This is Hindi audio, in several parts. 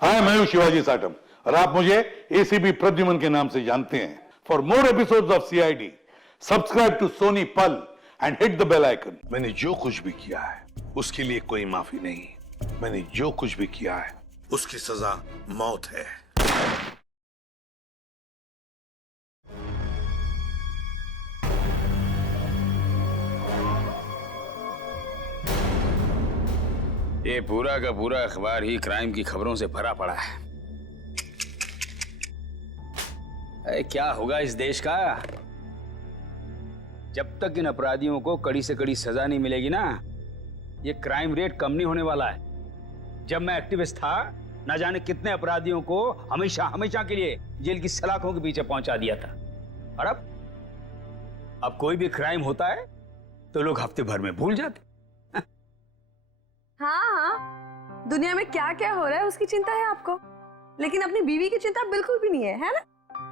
हाय, मैं हूं शिवाजी साटम और आप मुझे एसीपी प्रद्युमन के नाम से जानते हैं। For more episodes of CID subscribe to Sony Pal and hit the bell icon. मैंने जो कुछ भी किया है उसके लिए कोई माफी नहीं। मैंने जो कुछ भी किया है उसकी सजा मौत है। ये पूरा का पूरा अखबार ही क्राइम की खबरों से भरा पड़ा है। अरे क्या होगा इस देश का जब तक इन अपराधियों को कड़ी से कड़ी सजा नहीं मिलेगी ना। ये क्राइम रेट कम नहीं होने वाला है। जब मैं एक्टिविस्ट था ना जाने कितने अपराधियों को हमेशा हमेशा के लिए जेल की सलाखों के पीछे पहुंचा दिया था। और अब कोई भी क्राइम होता है तो लोग हफ्ते भर में भूल जाते। हाँ, दुनिया में क्या क्या हो रहा है उसकी चिंता है आपको, लेकिन अपनी बीवी की चिंता बिल्कुल भी नहीं है ना?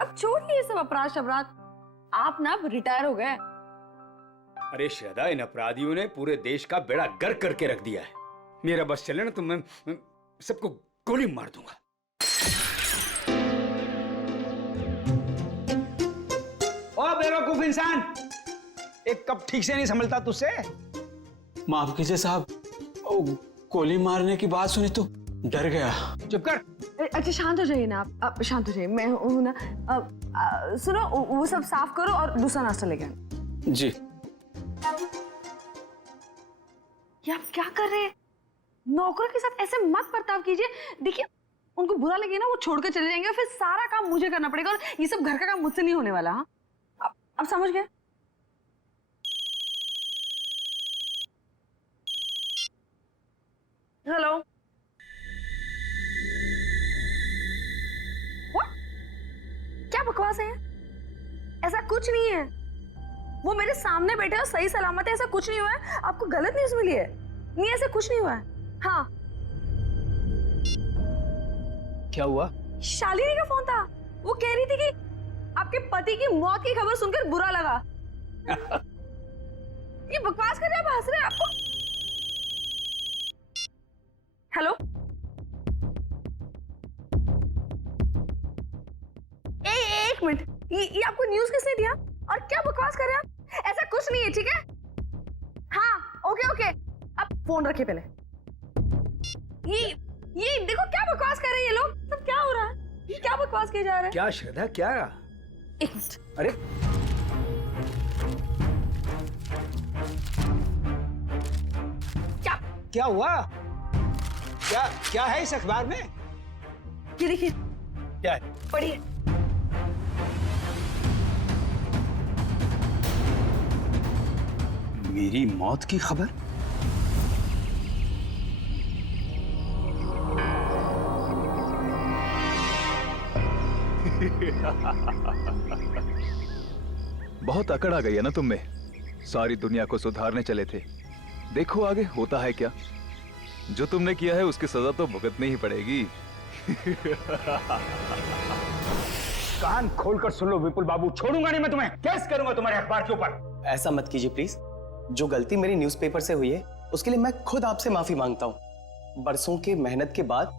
अब छोड़िए ये सब अपराध शबराध, आप ना अब रिटायर हो गए। अरे श्रद्धा, इन अपराधियों ने पूरे देश का बेड़ा गर्क करके रख दिया है। मेरा बस चले ना तो मैं सबको गोली मार दूंगा। ओ बेवकूफ इंसान, एक कप ठीक से नहीं संभलता तुझसे। माफ कीजिए साहब, गोली मारने की बात सुनी तो डर गया। चुप कर। अच्छा शांत हो जाइए ना आप शांत हो जाइए। मैं हूं ना। सुनो, वो सब साफ करो और दूसरा नाश्ता लेके आना। जी। ये आप क्या कर रहे हैं? नौकरों के साथ ऐसे मत बर्ताव कीजिए। देखिए, उनको बुरा लगे ना, वो छोड़कर चले जाएंगे और फिर सारा काम मुझे करना पड़ेगा और ये सब घर का काम मुझसे नहीं होने वाला। हाँ, अब समझ गए? हेलो। What? क्या बकवास है? ऐसा कुछ नहीं है। वो मेरे सामने बैठे हो, सही सलामत है, ऐसा कुछ नहीं हुआ है। आपको गलत न्यूज़ मिली है। नहीं, ऐसा कुछ नहीं हुआ है। हाँ। क्या हुआ? शालिनी का फोन था। वो कह रही थी कि आपके पति की मौत की खबर सुनकर बुरा लगा। ये बकवास कर रहे हैं आप, हंस रहे हैं आपको। हेलो। एक मिनट, ये आपको न्यूज़ किसने दिया और क्या बकवास कर रहे हैं आप? ऐसा कुछ नहीं है, ठीक है? हाँ, ओके ओके, आप फोन रखिए पहले। ये देखो क्या बकवास कर रहे हैं ये लोग। सब क्या हो रहा है? ये क्या बकवास किए जा रहे हैं? क्या श्रद्धा, क्या? एक मिनट। अरे क्या हुआ? क्या है इस अखबार में? ये देखिए, क्या है? पढ़िए। मेरी मौत की खबर? बहुत अकड़ आ गई है ना तुम में। सारी दुनिया को सुधारने चले थे, देखो आगे होता है क्या। जो तुमने किया है उसकी सजा तो भुगतनी ही पड़ेगी। कान खोलकर सुन लो विपुल बाबू, छोड़ूंगा नहीं मैं तुम्हें। केस करूंगा तुम्हारे अखबार के ऊपर। ऐसा मत कीजिए प्लीज। जो गलती मेरी न्यूज़पेपर से हुई है उसके लिए मैं खुद आपसे माफी मांगता हूँ। बरसों के मेहनत के बाद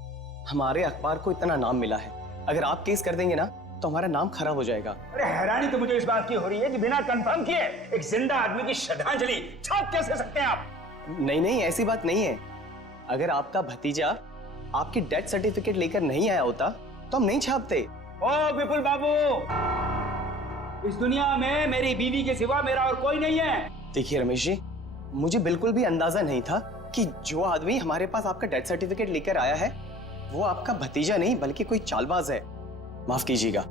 हमारे अखबार को इतना नाम मिला है। अगर आप केस कर देंगे ना तो हमारा नाम खराब हो जाएगा। अरे हैरानी तो मुझे इस बात की हो रही है कि बिना कंफर्म किए एक जिंदा आदमी की श्रद्धांजलि छाप कैसे सकते हैं आप? नहीं नहीं, ऐसी बात नहीं है। अगर आपका भतीजा आपकी डेथ सर्टिफिकेट लेकर नहीं आया होता तो हम नहीं छापते। ओ विपुल बाबू, इस दुनिया में मेरी बीवी के सिवा मेरा और कोई नहीं है। देखिए रमेश जी, मुझे बिल्कुल भी अंदाजा नहीं था कि जो आदमी हमारे पास आपका डेथ सर्टिफिकेट लेकर आया है वो आपका भतीजा नहीं बल्कि कोई चालबाज है। माफ कीजिएगा,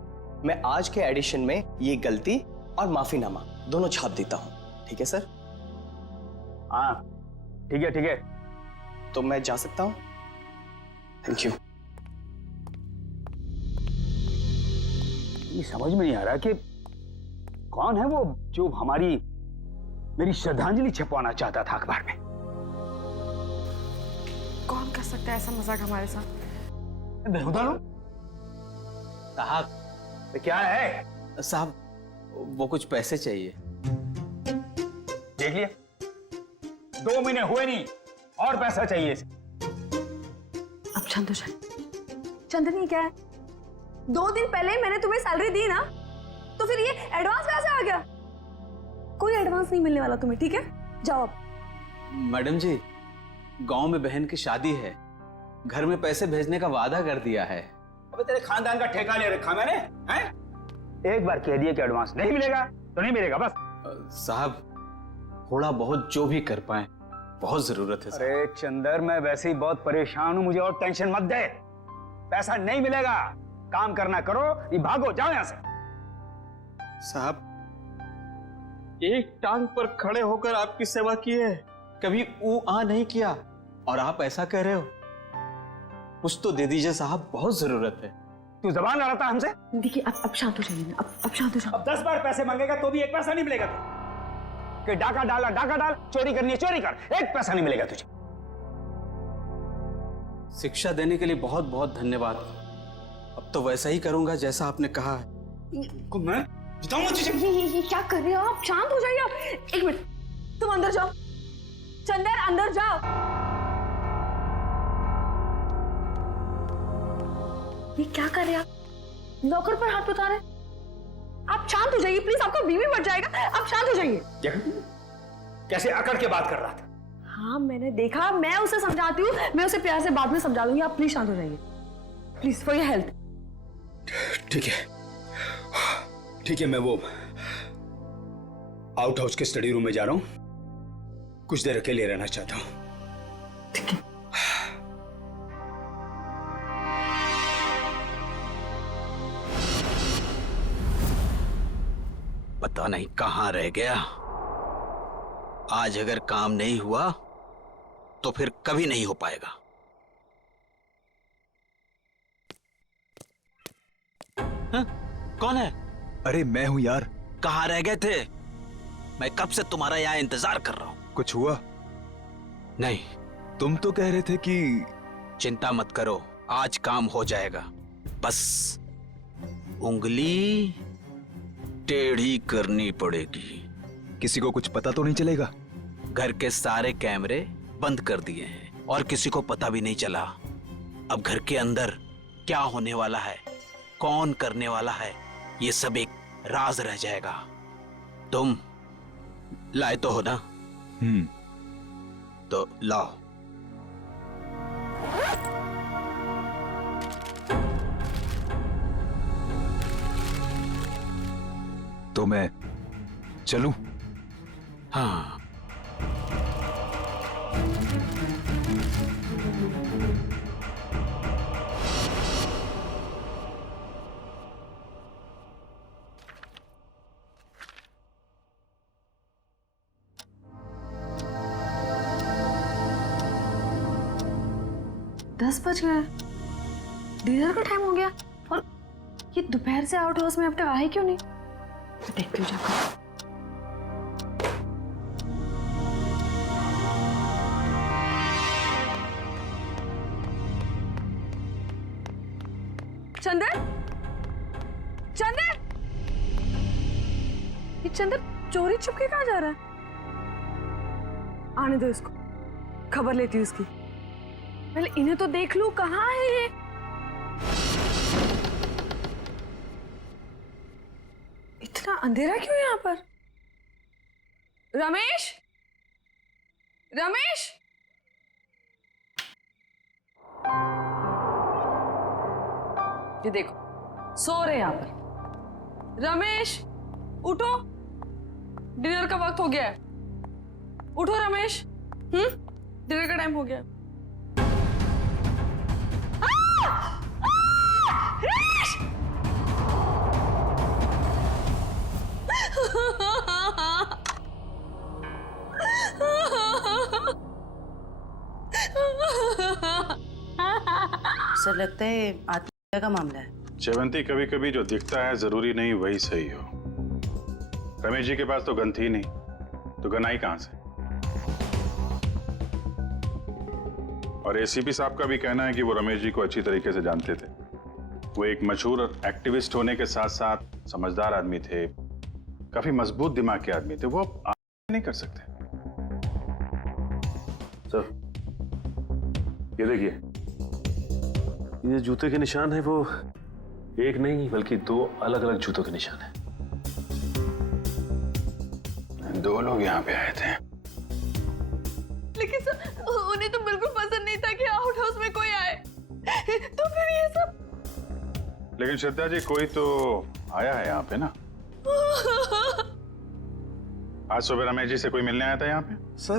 मैं आज के एडिशन में ये गलती और माफीनामा दोनों छाप देता हूँ। ठीक है सर? हाँ ठीक है, ठीक है। तो मैं जा सकता हूँ? Thank you. ये समझ में नहीं आ रहा कि कौन है वो जो मेरी श्रद्धांजलि छपवाना चाहता था अखबार में। कौन कर सकता है ऐसा मजाक हमारे साथ? बेहुदा लोग। साहब, तो क्या है? साहब वो कुछ पैसे चाहिए। देख लिया, 2 महीने हुए नहीं और पैसा चाहिए इसे। अब शांत हो जाए। चंदन ये क्या है? 2 दिन पहले मैंने तुम्हें सैलरी दी ना, तो फिर ये एडवांस कैसे आ गया? कोई एडवांस नहीं मिलने वाला तुम्हें, ठीक है? जाओ अब। मैडम जी, गांव में बहन की शादी है, घर में पैसे भेजने का वादा कर दिया है। अबे तेरे खानदान का ठेका ले रखा मैंने, हैं? एक बार कह दिया कि एडवांस नहीं मिलेगा तो नहीं मिलेगा बस। साहब, थोड़ा बहुत जो भी कर पाए, बहुत जरूरत है साहब। अरे चंदर, मैं वैसे ही बहुत परेशान हूं, मुझे और टेंशन मत दे। पैसा नहीं मिलेगा, काम करना करो, ये भागो, जाओ यहां से। साहब, एक टांग पर खड़े होकर आपकी सेवा की है, कभी ऊ आ नहीं किया, और आप ऐसा कह रहे हो? कुछ तो दे दीजिए साहब, बहुत जरूरत है। तू जबान लड़ाता हमसे? देखिए अब शांत हो जाइए ना, अब शांत हो जाओ। अब 10 बार पैसे मांगेगा तो भी एक पैसा नहीं मिलेगा तुझे। कि डाका डाला, डाका डाल, चोरी करनी है चोरी कर, एक पैसा नहीं मिलेगा तुझे। शिक्षा देने के लिए बहुत बहुत धन्यवाद। अब तो वैसा ही करूंगा जैसा आपने कहा है। मैं बताऊंगा तुझे। ये क्या कर रहे हो आप? शांत हो जाइए आप। 1 मिनट, तुम अंदर जाओ। चंदर अंदर जाओ। ये क्या कर रहे हैं आप? नौकर पर हाथ बता रहे? आप शांत हो जाइए प्लीज, आपका बीवी बढ़ जाएगा। आप शांत हो जाइए। कैसे अकड़ के बात कर रहा था? हाँ मैंने देखा, मैं उसे समझाती हूँ, मैं उसे प्यार से बाद में समझा दूंगी। आप प्लीज शांत हो जाइए, प्लीज, फॉर योर हेल्थ। ठीक है, ठीक है, मैं वो आउट हाउस के स्टडी रूम में जा रहा हूं, कुछ देर अकेले रहना चाहता हूं। ठीक है। पता नहीं कहां रह गया। आज अगर काम नहीं हुआ तो फिर कभी नहीं हो पाएगा। हाँ? कौन है? अरे मैं हूं यार। कहां रह गए थे? मैं कब से तुम्हारा यहाँ इंतजार कर रहा हूं। कुछ हुआ? नहीं, तुम तो कह रहे थे कि चिंता मत करो, आज काम हो जाएगा। बस उंगली टेढ़ी करनी पड़ेगी। किसी को कुछ पता तो नहीं चलेगा? घर के सारे कैमरे बंद कर दिए हैं और किसी को पता भी नहीं चला। अब घर के अंदर क्या होने वाला है, कौन करने वाला है, ये सब एक राज रह जाएगा। तुम लाए तो हो ना? तो लाओ। तो मैं चलूं? हाँ। दस बज गए, डिनर का टाइम हो गया, और ये दोपहर से आउट हाउस में अब तक आए क्यों नहीं? देखती हूँ जाकर। चंदन, चंदन, ये चंदन चोरी छुपके कहाँ जा रहा है? आने दो इसको, खबर लेती हूँ इसकी। पहले इन्हें तो देख लूं, कहाँ है ये? इतना अंधेरा क्यों है यहाँ पर? रमेश, रमेश, ये देखो सो रहे यहाँ पर। रमेश उठो, डिनर का वक्त हो गया है। उठो रमेश, डिनर का टाइम हो गया। सर लगता है आत्महत्या का मामला है। जयवंती, कभी कभी जो दिखता है जरूरी नहीं वही सही हो। रमेश जी के पास तो गन थी नहीं, तो गन आई कहां से? और एसीपी साहब का भी कहना है कि वो रमेश जी को अच्छी तरीके से जानते थे। वो एक मशहूर एक्टिविस्ट होने के साथ साथ समझदार आदमी थे, काफी मजबूत दिमाग के आदमी थे। वो नहीं कर सकते। सर ये देखिए, ये जूते के निशान है वो एक नहीं बल्कि दो अलग अलग जूतों के निशान है। दो लोग यहाँ पे आए थे। लेकिन सर उन्हें तो बिल्कुल पसंद नहीं था कि आउट हाउस में कोई आए, तो फिर ये सब। लेकिन श्रद्धा जी कोई तो आया है यहाँ पे ना। आज सुबह रमेश जी से कोई मिलने आया था यहाँ पे? सर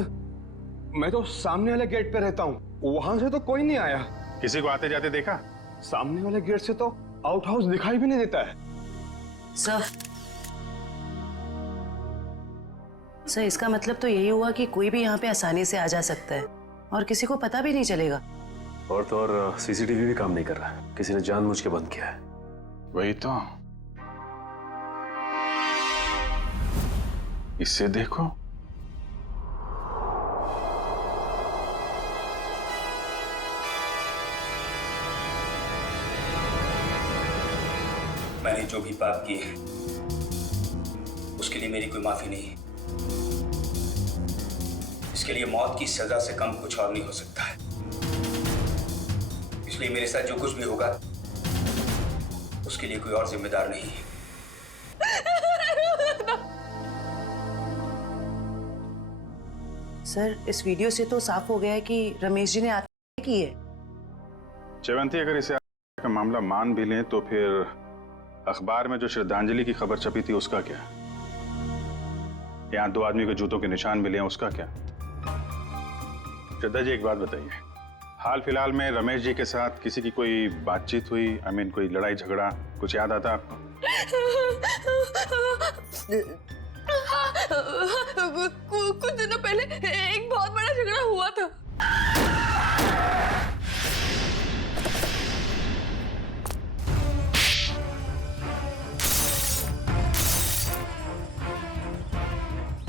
मैं तो सामने वाले गेट पे रहता हूँ, वहां से तो कोई नहीं आया। किसी को आते जाते देखा? सामने वाले गेट से तो आउट हाउस दिखाई भी नहीं देता है। सर इसका मतलब तो यही हुआ कि कोई भी यहाँ पे आसानी से आ जा सकता है और किसी को पता भी नहीं चलेगा। और तो और सीसीटीवी भी काम नहीं कर रहा है, किसी ने जानबूझ के बंद किया है। वही तो, इससे देखो। मैंने जो भी पाप किए उसके लिए मेरी कोई माफी नहीं है। इसके लिए मौत की सजा से कम कुछ और नहीं हो सकता है। इसलिए मेरे साथ जो कुछ भी होगा उसके लिए कोई और जिम्मेदार नहीं है। सर इस वीडियो से तो साफ हो गया है कि रमेश जी ने आत्महत्या की है। जयवंती अगर इसे का मामला मान भी लें तो फिर अखबार में जो श्रद्धांजलि की खबर छपी थी उसका क्या? यहाँ दो आदमी के जूतों के निशान मिले हैं, उसका क्या? श्रद्धा जी एक बात बताइए, हाल फिलहाल में रमेश जी के साथ किसी की कोई बातचीत हुई? कोई लड़ाई झगड़ा कुछ याद आता आपको? कुछ दिनों पहले एक बहुत बड़ा झगड़ा हुआ था।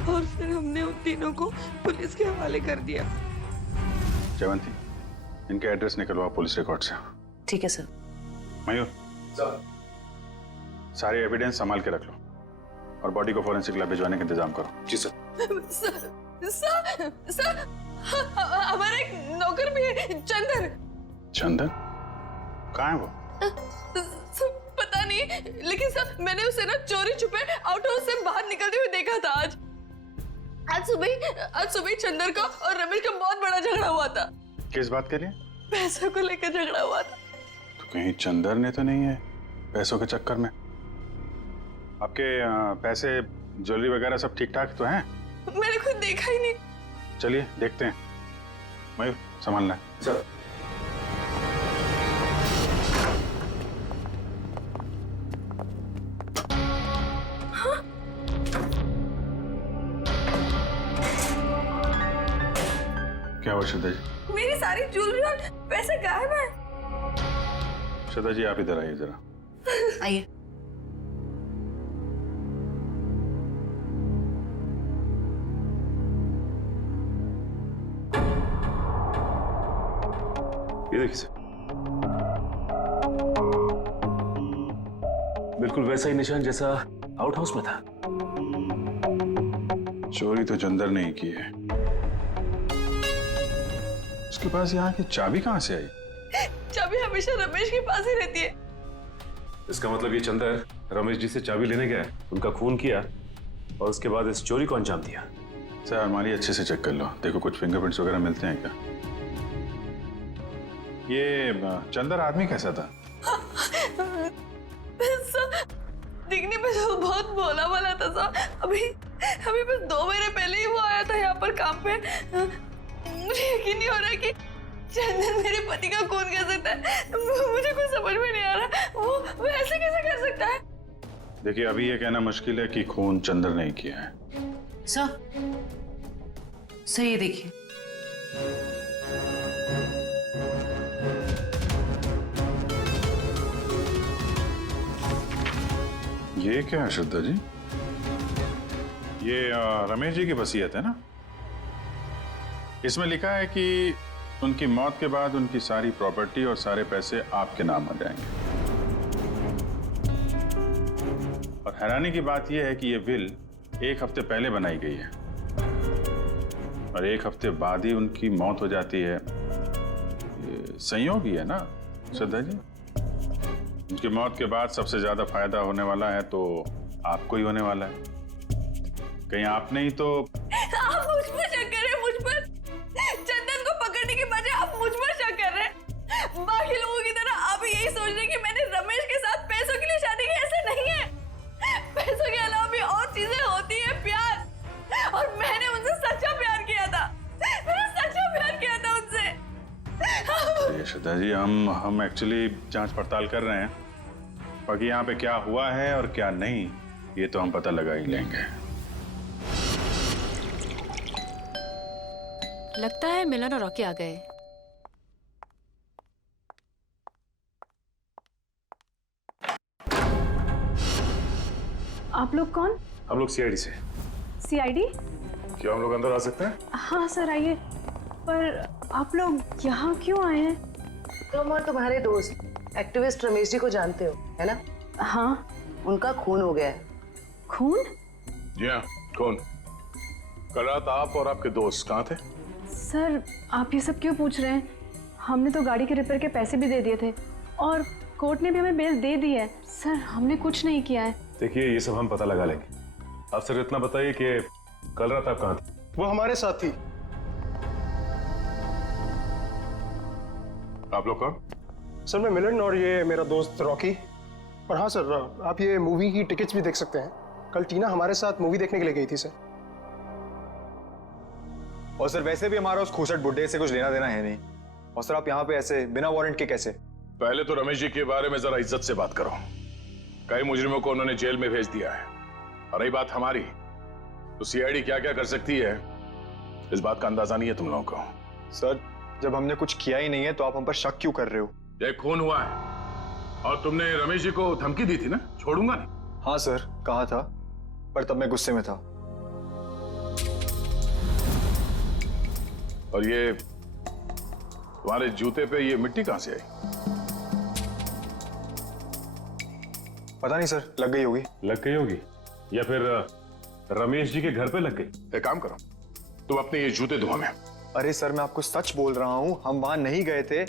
और फिर हमने उन तीनों को पुलिस के हवाले कर दिया। जयवंती इनके एड्रेस निकलवा पुलिस रिकॉर्ड से। ठीक है सर। मयूर सारे एविडेंस संभाल के रख लो और बॉडी को फॉरेंसिक लैब भिजवाने का इंतजाम करो। जी सर। सर हमारा एक नौकर भी है, चंदन। चंदन कहाँ है वो? पता नहीं, लेकिन सर मैंने उसे ना चोरी छुपे आउट हाउस से बाहर निकलते हुए देखा था। आज सुबह चंदन का और रमेश का बहुत बड़ा झगड़ा हुआ था। किस बात के लिए? पैसों को लेकर झगड़ा हुआ था। तो कहीं चंदर ने तो नहीं है पैसों के चक्कर में? आपके पैसे ज्वेलरी वगैरह सब ठीक ठाक तो हैं? मैंने खुद देखा ही नहीं। चलिए देखते हैं। मयूर संभालना है। सर क्या हुआ श्रद्धा जी? मेरी सारी ज्वेलरी और पैसे गायब हैं। श्रद्धा जी आप इधर आइए जरा। आइए। ये देखिए सर, बिल्कुल वैसा ही निशान जैसा आउट हाउस में था। चोरी तो चंदर ने ही की है। उसके पास यहाँ की चाबी कहाँ से आई? चाबी हमेशा रमेश के पास ही रहती है। इसका मतलब ये चंदर रमेश जी से चाबी लेने गया, उनका खून किया और उसके बाद इस चोरी को अंजाम दिया। सर अलमारी अच्छे से चेक कर लो, देखो कुछ फिंगरप्रिंट्स वगैरह मिलते हैं क्या? ये चंदर आदमी कैसा था? दिखने में तो बहुत भोला भाला था सर। अभी बस 2 महीने पहले ही वो आया था यहाँ पर काम पे। मुझे यकीन नहीं हो रहा कि चंदन मेरे पति का खून कर सकता है। मुझे कुछ समझ में नहीं आ रहा, वो ऐसे कैसे कर सकता है? देखिए अभी ये कहना मुश्किल है कि खून चंदर ने ही किया है। सर ये देखिए। ये क्या है श्रद्धा जी? ये रमेश जी की वसीयत है ना? इसमें लिखा है कि उनकी मौत के बाद उनकी सारी प्रॉपर्टी और सारे पैसे आपके नाम आ जाएंगे। और हैरानी की बात यह है कि यह विल 1 हफ्ते पहले बनाई गई है और 1 हफ्ते बाद ही उनकी मौत हो जाती है। ये संयोग ही है ना? श्रद्धा जी, उनकी मौत के बाद सबसे ज्यादा फायदा होने वाला है तो आपको ही होने वाला है। कहीं आपने ही तो आप मुझ पर शक कर रहे हैं, मुझ पर। चंदन को पकड़ने के बजाय आप मुझ पर शक कर रहे हैं। बाकी लोगों की तरह आप यही सोच रहे हैं कि मैंने रमेश के साथ पैसों के लिए शादी की। ऐसे नहीं है। पैसों के अलावा भी और चीजें होती है, प्यार। और मैंने उनसे सच्चा प्यार किया था। मैंने सच्चा प्यार किया था उनसे। ये श्रद्धा जी, हम एक्चुअली जांच पड़ताल कर रहे हैं। बाकी यहाँ पे क्या हुआ है और क्या नहीं, ये तो हम पता लगा ही लेंगे। लगता है मिलन और रॉकी आ गए। आप लोग कौन? हम लोग सीआईडी से। सीआईडी? क्या हम लोग अंदर आ सकते हैं? हाँ सर, आइए। पर आप लोग यहाँ क्यों आए हैं? तुम और तुम्हारे दोस्त एक्टिविस्ट रमेश जी को जानते हो, है ना? हाँ। उनका खून हो गया है। खून? जी हाँ, कौन? कल रात आप और आपके दोस्त कहाँ थे? सर, आप ये सब क्यों पूछ रहे हैं? हमने तो गाड़ी के रिपेयर के पैसे भी दे दिए थे और कोर्ट ने भी हमें बेल दे दी है। सर, हमने कुछ नहीं किया है। देखिए, ये सब हम पता लगा लेंगे। आप सिर्फ इतना बताइए कि कल रात आप कहाँ थे? वो हमारे साथ थी। आप लोग कौन? सर, मैं मिलन और ये मेरा दोस्त रॉकी। और हाँ सर, आप ये मूवी की टिकट्स भी देख सकते हैं। कल टीना हमारे साथ मूवी देखने के लिए गई थी सर। और सर वैसे भी हमारा उस खूसट बुड्ढे से कुछ लेना देना है नहीं। और सर आप यहाँ पे ऐसे बिना वारंट के कैसे? पहले तो रमेश जी के बारे में जरा इज्जत से बात करो। कई मुजरिमों को उन्होंने जेल में भेज दिया है। और रही बात हमारी, तो सीआईडी क्या क्या कर सकती है, इस बात का अंदाजा नहीं है तुम लोगों को। सर, जब हमने कुछ किया ही नहीं है तो आप हम पर शक क्यों कर रहे हो? ये खून हुआ है और तुमने रमेश जी को धमकी दी थी ना, छोड़ूंगा नहीं। हाँ सर, कहा था, पर तब मैं गुस्से में था। और ये तुम्हारे जूते पे ये मिट्टी कहां से आई? पता नहीं सर, लग गई होगी। लग गई होगी या फिर रमेश जी के घर पे लग गई। एक काम करो, तुम अपने ये जूते धो में। अरे सर, मैं आपको सच बोल रहा हूँ, हम वहां नहीं गए थे।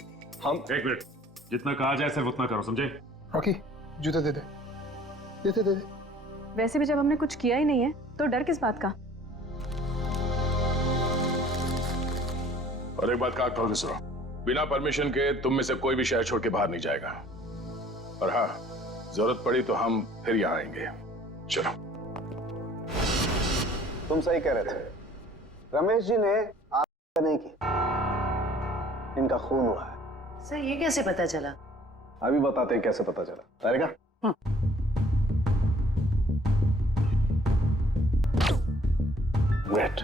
हम एक मिनट, जितना कहा जाए सिर्फ उतना करो, समझे? रॉकी, जूते दे दे। दे दे। वैसे भी जब हमने कुछ किया ही नहीं है तो डर किस बात का? और एक बात कान खोल के सुनो, बिना परमिशन के तुम में से कोई भी शहर छोड़ के बाहर नहीं जाएगा। और हाँ, जरूरत पड़ी तो हम फिर यहाँ आएंगे। चलो। तुम सही कह रहे थे, रमेश जी ने आपका नहीं की, इनका खून हुआ है। सर, ये कैसे पता चला? अभी बताते हैं कैसे पता चला। तारिका, वेट।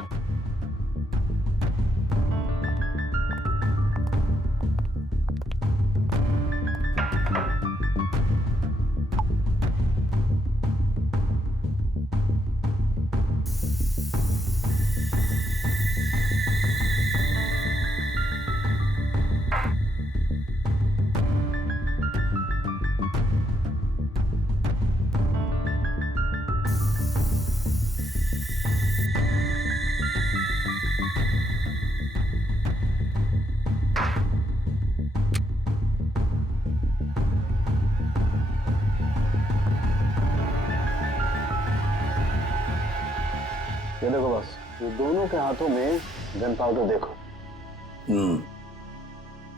ये देखो बस, ये दोनों के हाथों में गन पाउडर देखो।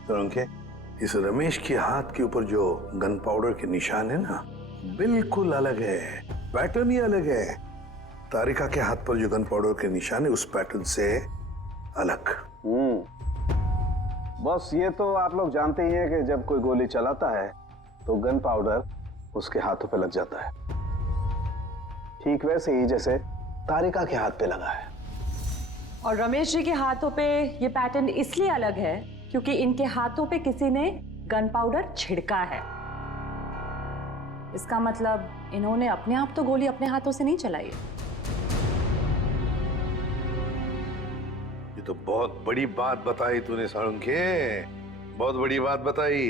तो इस रमेश के हाथ के ऊपर जो गन पाउडर के निशान है ना, बिल्कुल अलग है, पैटर्न ही अलग है। तारिका के हाथ पर जो गन पाउडर के निशान है उस पैटर्न से अलग। बस ये तो आप लोग जानते ही हैं कि जब कोई गोली चलाता है तो गन पाउडर उसके हाथों पे लग जाता है। ठीक वैसे ही जैसे तारिका के हाथ पे लगा है। और रमेश जी के हाथों पे ये पैटर्न इसलिए अलग है क्योंकि इनके हाथों पे किसी ने गन पाउडर छिड़का है। इसका मतलब इन्होंने अपने आप तो गोली अपने हाथों से नहीं चलाई। ये तो बहुत बड़ी बात बताई तूने साळुंखे, बहुत बड़ी बात बताई।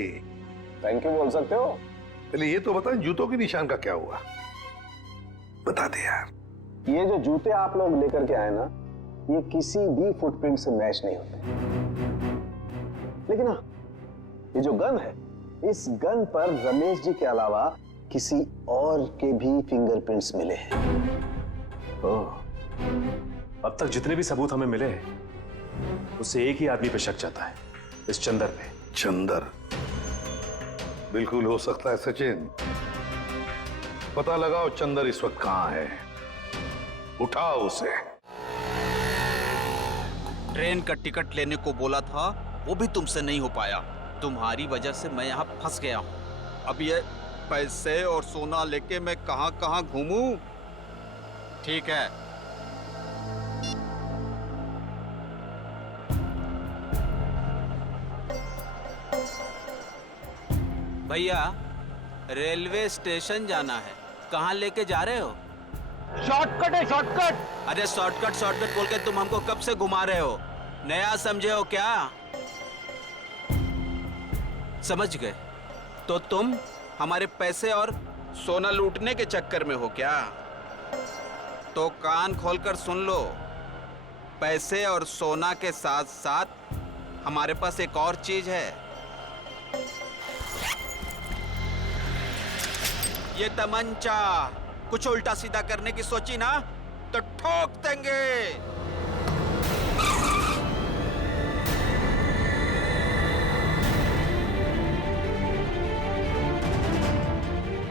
थैंक यू बोल सकते हो। पहले ये तो बता, जूतों के निशान का क्या हुआ, बता दे यार। ये जो जूते आप लोग लेकर के आए ना, ये किसी भी फुटप्रिंट से मैच नहीं होते। लेकिन हाँ, ये जो गन है इस गन पर रमेश जी के अलावा किसी और के भी फिंगरप्रिंट्स मिले हैं। ओह, अब तक जितने भी सबूत हमें मिले हैं उससे एक ही आदमी पे शक जाता है, इस चंदर पे। चंदर? बिल्कुल हो सकता है सचिन। पता लगाओ चंदर इस वक्त कहां है, उठाओ उसे। ट्रेन का टिकट लेने को बोला था, वो भी तुमसे नहीं हो पाया। तुम्हारी वजह से मैं यहाँ फंस गया हूँ। अब ये पैसे और सोना लेके मैं कहाँ कहाँ घूमूं? ठीक है, भैया रेलवे स्टेशन जाना है। कहाँ लेके जा रहे हो? शॉर्टकट है, शॉर्टकट। अरे शॉर्टकट शॉर्टकट बोल के तुम हमको कब से घुमा रहे हो? नया समझे हो क्या? समझ गए? तो तुम हमारे पैसे और सोना लूटने के चक्कर में हो क्या? तो कान खोलकर सुन लो, पैसे और सोना के साथ साथ हमारे पास एक और चीज है। ये तमंचा। कुछ उल्टा सीधा करने की सोची ना तो ठोक देंगे।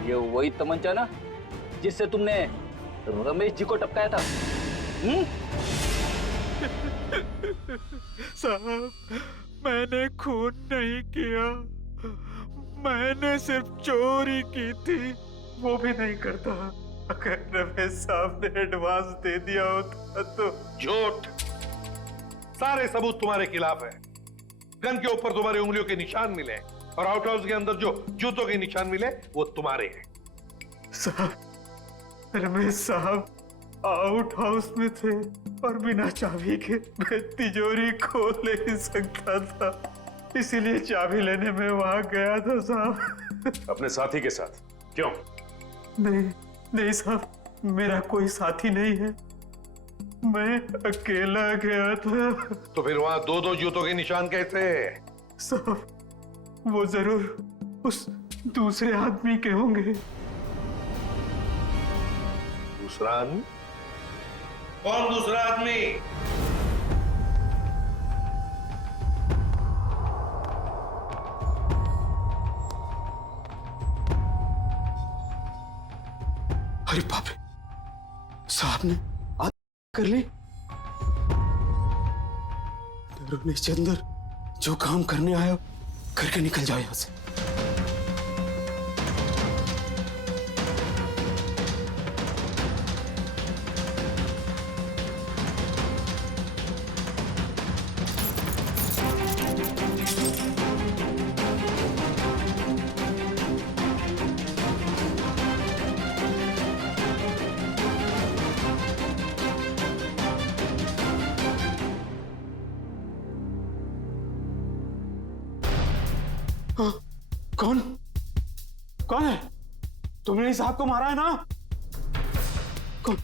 ये वही तमंचा ना जिससे तुमने रमेश जी को टपकाया था? साहब, मैंने खून नहीं किया, मैंने सिर्फ चोरी की थी। वो भी नहीं करता। अगर रमेश साहब ने एडवांस दे दिया होता तो। झूठ। सारे सबूत तुम्हारे खिलाफ है। गन के ऊपर तुम्हारी उंगलियों के निशान मिले और आउट हाउस के अंदर जो जूतों के निशान मिले वो तुम्हारे हैं। साहब, रमेश साहब आउट हाउस में थे और बिना चाबी के मैं तिजोरी खोल नहीं सकता था, इसीलिए चाबी लेने में वहां गया था साहब। अपने साथी के साथ? क्यों? नहीं साहब, मेरा कोई साथी नहीं है, मैं अकेला गया था। तो फिर वहां दो दो जूतों के निशान कैसे? साहब, वो जरूर उस दूसरे आदमी के होंगे। दूसरा आदमी? कौन दूसरा आदमी? अरे बाप रे, साहब ने आज कर ली। रमेश चंदर जो काम करने आया करके निकल जाओ यहां से। हाँ, कौन कौन है? तुमने साहब को मारा है ना? कौन?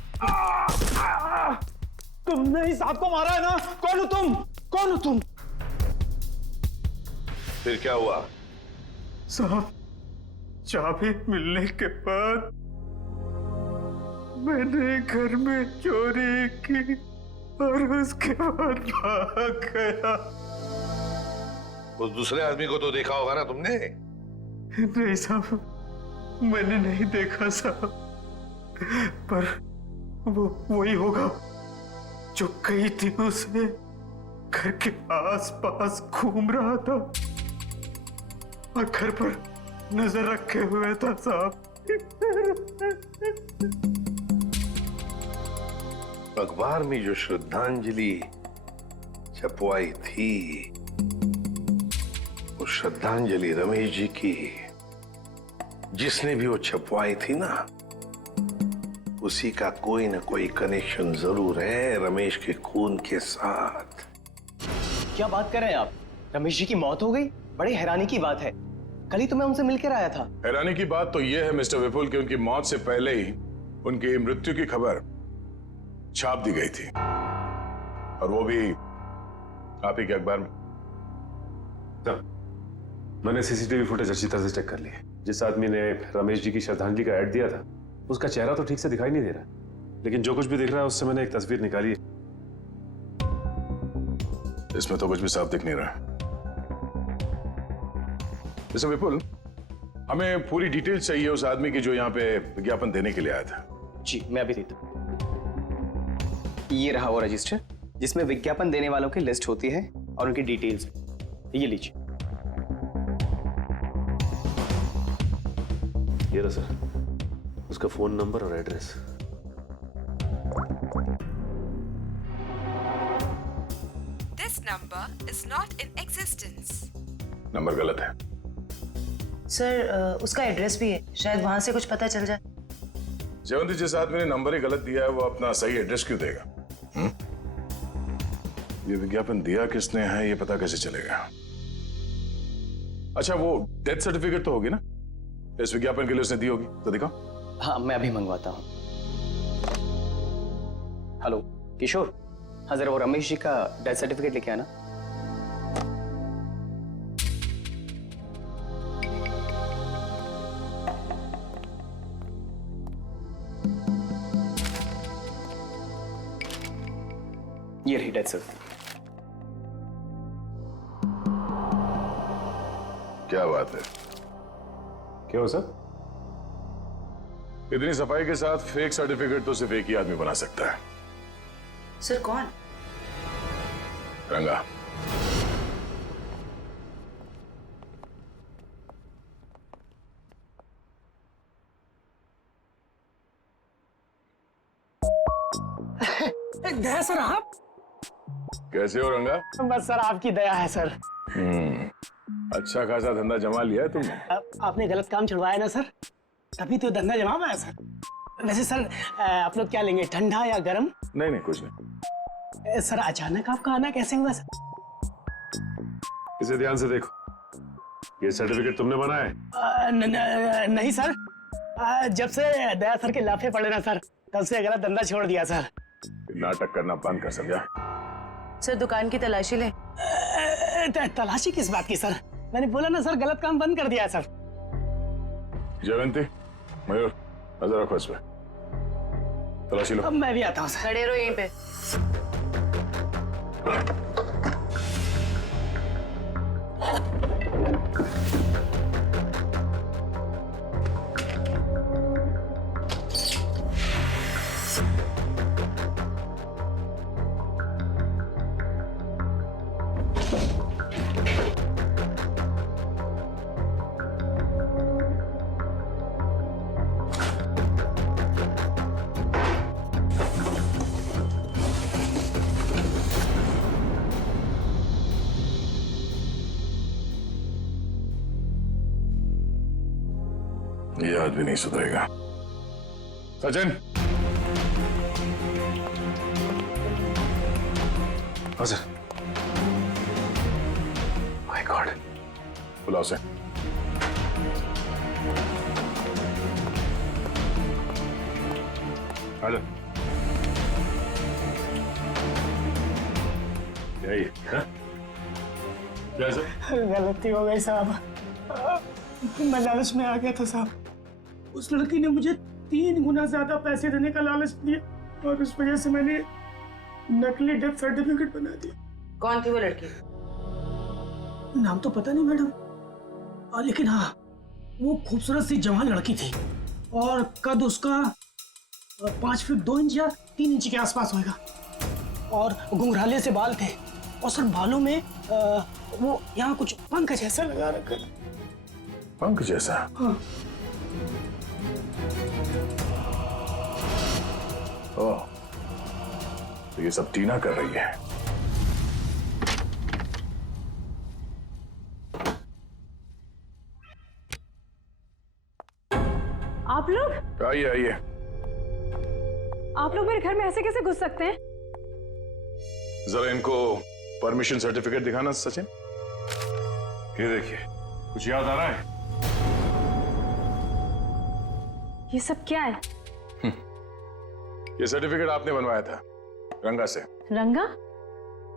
तुमने ही साहब को मारा है ना? कौन हो तुम? कौन हो तुम? फिर क्या हुआ? साहब, चाबी मिलने के बाद मैंने घर में चोरी की और उसके बाद भाग गया। उस दूसरे आदमी को तो देखा होगा ना तुमने? नहीं साहब, मैंने नहीं देखा साहब, पर वो वही होगा जो कही थी उसे घर के आस-पास घूम रहा था और घर पर नजर रखे हुए था साहब। अखबार में जो श्रद्धांजलि छपवाई थी, वो श्रद्धांजलि रमेश जी की, जिसने भी वो छपवाई थी ना, उसी का कोई ना कोई कनेक्शन जरूर है रमेश के खून के साथ। क्या बात कर रहे हैं आप? रमेश जी की मौत हो गई? बड़ी हैरानी की बात है। कल ही तो मैं उनसे मिलकर आया था। हैरानी की बात तो यह है मिस्टर विपुल कि उनकी मौत से पहले ही उनकी मृत्यु की खबर छाप दी गई थी, और वो भी आप ही के अखबार में। मैंने सीसीटीवी फुटेज अच्छी तरह से चेक कर ली है। जिस आदमी ने रमेश जी की श्रद्धांजलि का ऐड दिया था उसका चेहरा तो ठीक से दिखाई नहीं दे रहा, लेकिन जो कुछ भी दिख रहा है उससे मैंने एक तस्वीर निकाली है। इसमें तो कुछ भी साफ दिख नहीं रहा। जैसे विपुल, हमें पूरी डिटेल चाहिए उस आदमी की जो यहाँ पे विज्ञापन देने के लिए आया था। जी मैं अभी देता हूँ। ये रहा वो रजिस्टर जिसमें विज्ञापन देने वालों की लिस्ट होती है और उनकी डिटेल्स। ये लीजिए। ये रहा सर, उसका फोन नंबर और address. This number is not in existence. Number गलत है। सर उसका एड्रेस भी है, शायद वहां से कुछ पता चल जाए। जयवंती, जिस आदमी ने नंबर ही गलत दिया है वो अपना सही एड्रेस क्यों देगा? ये विज्ञापन दिया किसने है ये पता कैसे चलेगा? अच्छा, वो डेथ सर्टिफिकेट तो होगी ना इस विज्ञापन के लिए उसने दी होगी, तो दिखाओ। हाँ मैं अभी मंगवाता हूँ। हेलो किशोर, हाँ जरा वो रमेश जी का डेथ सर्टिफिकेट लेके आना। ये रही डेथ सर्टिफिकेट। क्या बात है? क्या हो सर? इतनी सफाई के साथ फेक सर्टिफिकेट तो सिर्फ एक ही आदमी बना सकता है। सर कौन? रंगा। दया सर आप? कैसे हो रंगा? बस सर आपकी दया है सर। अच्छा खासा धंधा जमा लिया है तुमने। आपने गलत काम छुड़वाया ना सर, तभी तो धंधा जमा पाया सर। वैसे सर आप लोग क्या लेंगे, ठंडा या गर्म? नहीं नहीं कुछ नहीं। सर अचानक आपका आना कैसे हुआ सर? इसे ध्यान से देखो, ये सर्टिफिकेट तुमने बनाया है? नहीं सर, जब से दया सर के लाफे पड़े ना सर, तब से गलत धंधा छोड़ दिया सर। नाटक करना बंद कर, समझा? सर दुकान की तलाशी ले। तलाशी किस बात की सर? मैंने बोला ना सर, गलत काम बंद कर दिया है सर। जयवंती, मयूर, नजर रखो इस पे। तलाशी लो। अब मैं भी आता हूँ सर। खड़े रहो यहीं पे। ये आदमी नहीं सुधरेगा। सचिन। हाँ सर। माय गॉड, बुलाओ से। आजा। यही है? क्या सर? गलती हो गई साहब, मैं लालच में आ गया था साहब। उस लड़की ने मुझे 3 गुना ज्यादा पैसे देने का लालच दिया और उस वजह से मैंने नकली डेथ सर्टिफिकेट बना दिया। कौन थी वो लड़की? नाम तो पता नहीं मैडम, लेकिन हाँ वो खूबसूरत सी जवान लड़की थी और कद उसका 5 फीट 2 इंच या 3 इंच के आसपास होगा और घुंघराले से बाल थे और सर बालों में वो यहाँ कुछ पंख जैसा लगा रखा था। पंख जैसा? हाँ। ओह, तो ये सब टीना कर रही है। आप लोग? आइए आइए। आप लोग मेरे घर में ऐसे कैसे घुस सकते हैं? जरा इनको परमिशन सर्टिफिकेट दिखाना सचिन। ये देखिए, कुछ याद आ रहा है? ये सब क्या है? ये सर्टिफिकेट आपने बनवाया था रंगा से। रंगा?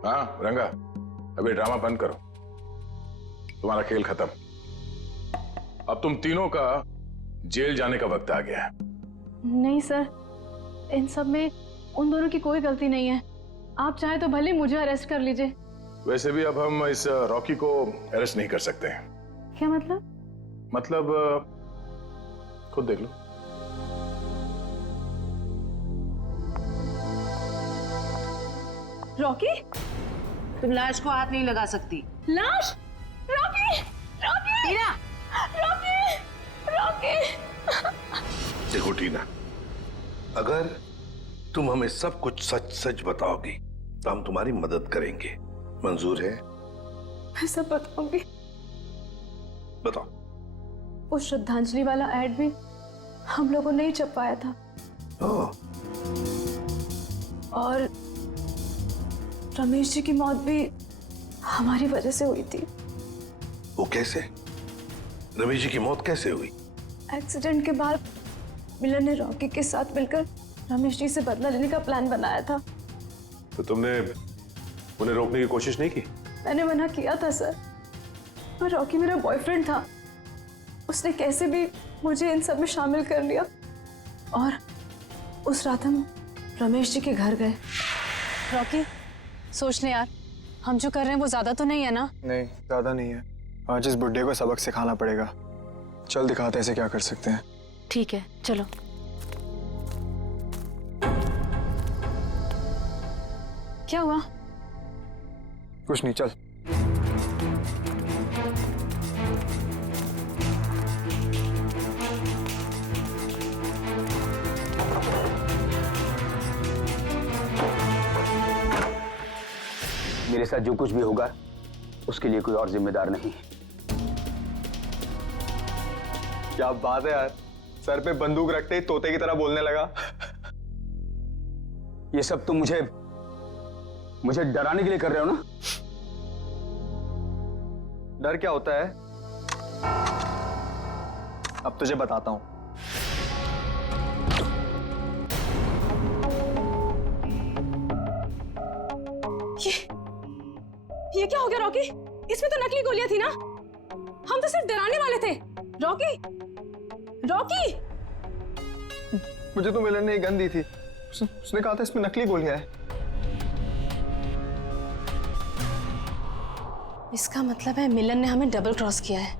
हाँ रंगा, अभी ड्रामा बंद करो, तुम्हारा खेल खत्म। अब तुम तीनों का जेल जाने का वक्त आ गया है। नहीं सर, इन सब में उन दोनों की कोई गलती नहीं है। आप चाहे तो भले मुझे अरेस्ट कर लीजिए। वैसे भी अब हम इस रॉकी को अरेस्ट नहीं कर सकते हैं। क्या मतलब? मतलब खुद देख लो। रॉकी, तुम लाश को हाथ नहीं लगा सकती। लाश? रॉकी, रॉकी, टीना, रॉकी, रॉकी। देखो टीना, अगर तुम हमें सब कुछ सच सच बताओगी तो हम तुम्हारी मदद करेंगे। मंजूर है? मैं सब बताऊंगी। बताओ। वो श्रद्धांजलि वाला एड भी हम लोगों ने ही छपवाया था। और रमेश जी की मौत भी हमारी वजह से हुई थी। वो कैसे? रमेश जी की मौत कैसे हुई? एक्सीडेंट के बाद मिलन ने रॉकी के साथ मिलकर रमेश जी से बदला लेने का प्लान बनाया था। तो तुमने उन्हें रोकने की कोशिश नहीं की? मैंने मना किया था सर, पर रॉकी मेरा बॉयफ्रेंड था। उसने कैसे भी मुझे इन सब में शामिल कर लिया और उस रात हम रमेश जी के घर गए। रॉकी, सोच ले यार, हम जो कर रहे हैं वो ज्यादा तो नहीं है ना? नहीं, ज्यादा नहीं है। आज इस बुड्ढे को सबक सिखाना पड़ेगा। चल दिखाते हैं इसे क्या कर सकते हैं। ठीक है, चलो। क्या हुआ? कुछ नहीं, चल। मेरे साथ जो कुछ भी होगा उसके लिए कोई और जिम्मेदार नहीं। क्या बात है यार, सर पे बंदूक रखते ही तोते की तरह बोलने लगा। ये सब तुम मुझे डराने के लिए कर रहे हो ना? डर क्या होता है? अब तुझे बताता हूं। ये क्या हो गया रॉकी? इसमें तो नकली गोलियां थी ना? हम तो सिर्फ डराने वाले थे। Rocky, Rocky! मुझे तो मिलन ने एक गन दी थी। उसने कहा था इसमें नकली गोलियां हैं। इसका मतलब है मिलन ने हमें डबल क्रॉस किया है।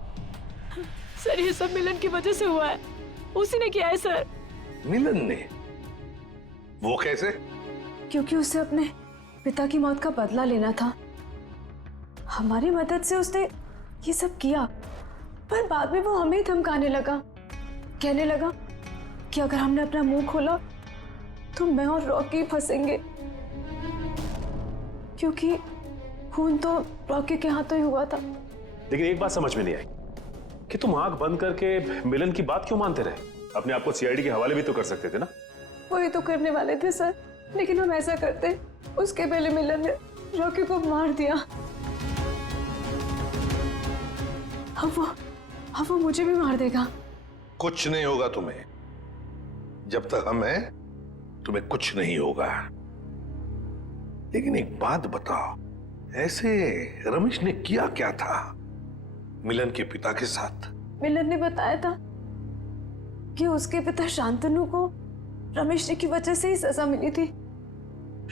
सर, ये सब मिलन की वजह से हुआ है। उसी ने किया है सर। मिलन ने? वो कैसे? क्योंकि उसे अपने पिता की मौत का बदला लेना था। हमारी मदद से उसने ये सब किया, पर बाद में वो हमें ही धमकाने लगा। कहने लगा कि अगर हमने अपना मुंह खोला तो मैं और रॉकी फंसेंगे, क्योंकि खून तो रॉकी के हाथों ही हुआ था। लेकिन एक बात समझ में नहीं आई कि तुम आंख बंद करके मिलन की बात क्यों मानते रहे? अपने आप को सीआईडी के हवाले भी तो कर सकते थे ना? वही तो करने वाले थे सर, लेकिन हम ऐसा करते उसके पहले मिलन ने रॉकी को मार दिया। अब वो मुझे भी मार देगा। कुछ नहीं होगा तुम्हें। जब तक हम हैं तुम्हें कुछ नहीं होगा। लेकिन एक बात बताओ, ऐसे रमेश ने किया क्या था मिलन के पिता के साथ? मिलन ने बताया था कि उसके पिता शांतनु को रमेश जी की वजह से ही सजा मिली थी।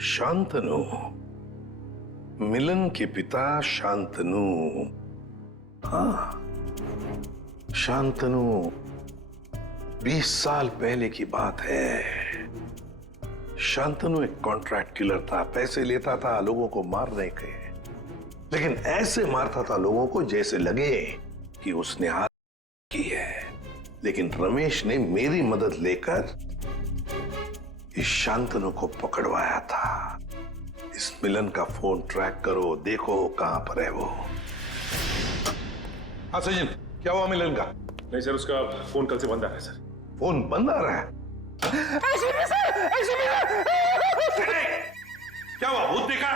शांतनु? मिलन के पिता शांतनु? हाँ, शांतनु 20 साल पहले की बात है। शांतनु एक कॉन्ट्रैक्ट किलर था, पैसे लेता था लोगों को मारने के, लेकिन ऐसे मारता था लोगों को जैसे लगे कि उसने हाथ की है। लेकिन रमेश ने मेरी मदद लेकर इस शांतनु को पकड़वाया था। इस मिलन का फोन ट्रैक करो, देखो कहां पर है वो। हाँ सचिन, क्या हुआ मिलन का? नहीं सर, उसका फोन कल से बंद आ रहा है सर। फोन बंद आ रहा है? क्या हुआ, भूत देखा?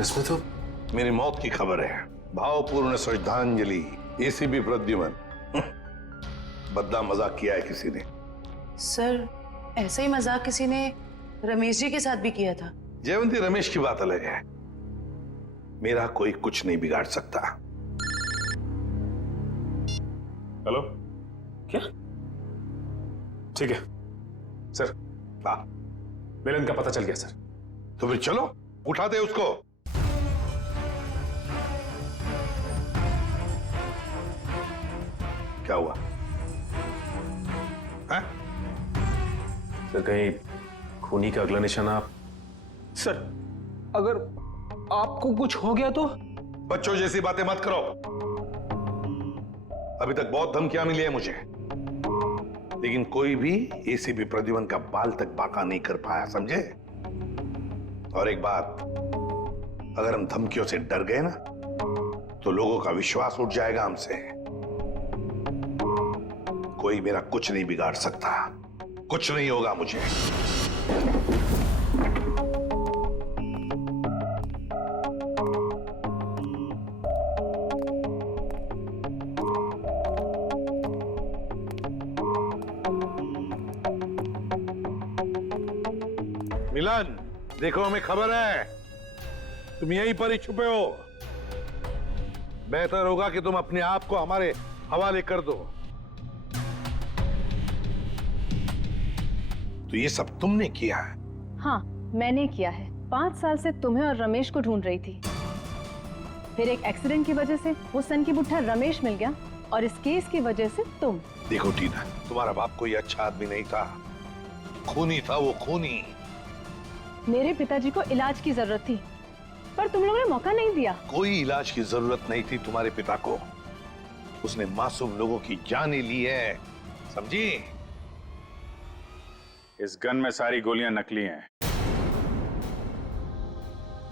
इसमें तो मेरी मौत की खबर है। भावपूर्ण श्रद्धांजलि, एसीपी प्रद्युमन। बदला मजाक किया है किसी ने। सर, ऐसा ही मजाक किसी ने रमेश जी के साथ भी किया था। जयवंती, रमेश की बात अलग है। मेरा कोई कुछ नहीं बिगाड़ सकता। हेलो, क्या? ठीक है सर। हाँ, मिलन का पता चल गया सर। तो फिर चलो, उठा दे उसको। क्या हुआ? है? सर कहीं खूनी का अगला निशाना आप? सर अगर आपको कुछ हो गया तो? बच्चों जैसी बातें मत करो। अभी तक बहुत धमकियां मिली है मुझे, लेकिन कोई भी एसीपी प्रद्युमन का बाल तक बांका नहीं कर पाया, समझे? और एक बात, अगर हम धमकियों से डर गए ना, तो लोगों का विश्वास उठ जाएगा हमसे। कोई मेरा कुछ नहीं बिगाड़ सकता, कुछ नहीं होगा मुझे। मिलन, देखो हमें खबर है तुम यहीं पर ही छुपे हो। बेहतर होगा कि तुम अपने आप को हमारे हवाले कर दो। तो ये सब तुमने किया है? हाँ, मैंने किया है। 5 साल से तुम्हें और रमेश को ढूंढ रही थी। फिर एक एक्सीडेंट की वजह से वो सन की बुट्ठा रमेश मिल गया, और इस केस की वजह से तुम। देखो टीना, तुम्हारा बाप कोई अच्छा आदमी नहीं था, खूनी था वो, खूनी। मेरे पिताजी को इलाज की जरूरत थी, पर तुम लोगों ने मौका नहीं दिया। कोई इलाज की जरूरत नहीं थी तुम्हारे पिता को। उसने मासूम लोगों की जानें ली है, समझी? इस गन में सारी गोलियां नकली हैं।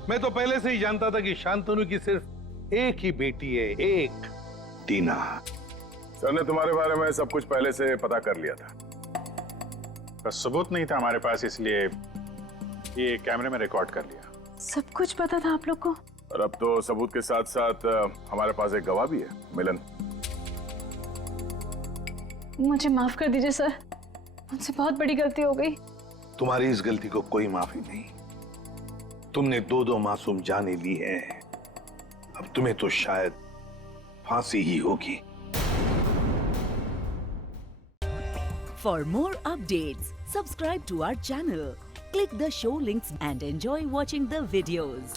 मैं तो पहले से ही जानता था कि शांतनु की सिर्फ एक ही बेटी है, एक, टीना। सर ने तुम्हारे बारे में सब कुछ पहले से पता कर लिया था, बस सबूत नहीं था हमारे पास, इसलिए ये कैमरे में रिकॉर्ड कर लिया। सब कुछ पता था आप लोग को? और अब तो सबूत के साथ साथ हमारे पास एक गवाह भी है, मिलन। मुझे माफ कर दीजिए सर, मुझसे बहुत बड़ी गलती हो गई। तुम्हारी इस गलती को कोई माफी नहीं। तुमने 2 मासूम जाने ली है, अब तुम्हें तो शायद फांसी ही होगी। For more updates, subscribe to our channel, click the show links and enjoy watching the videos.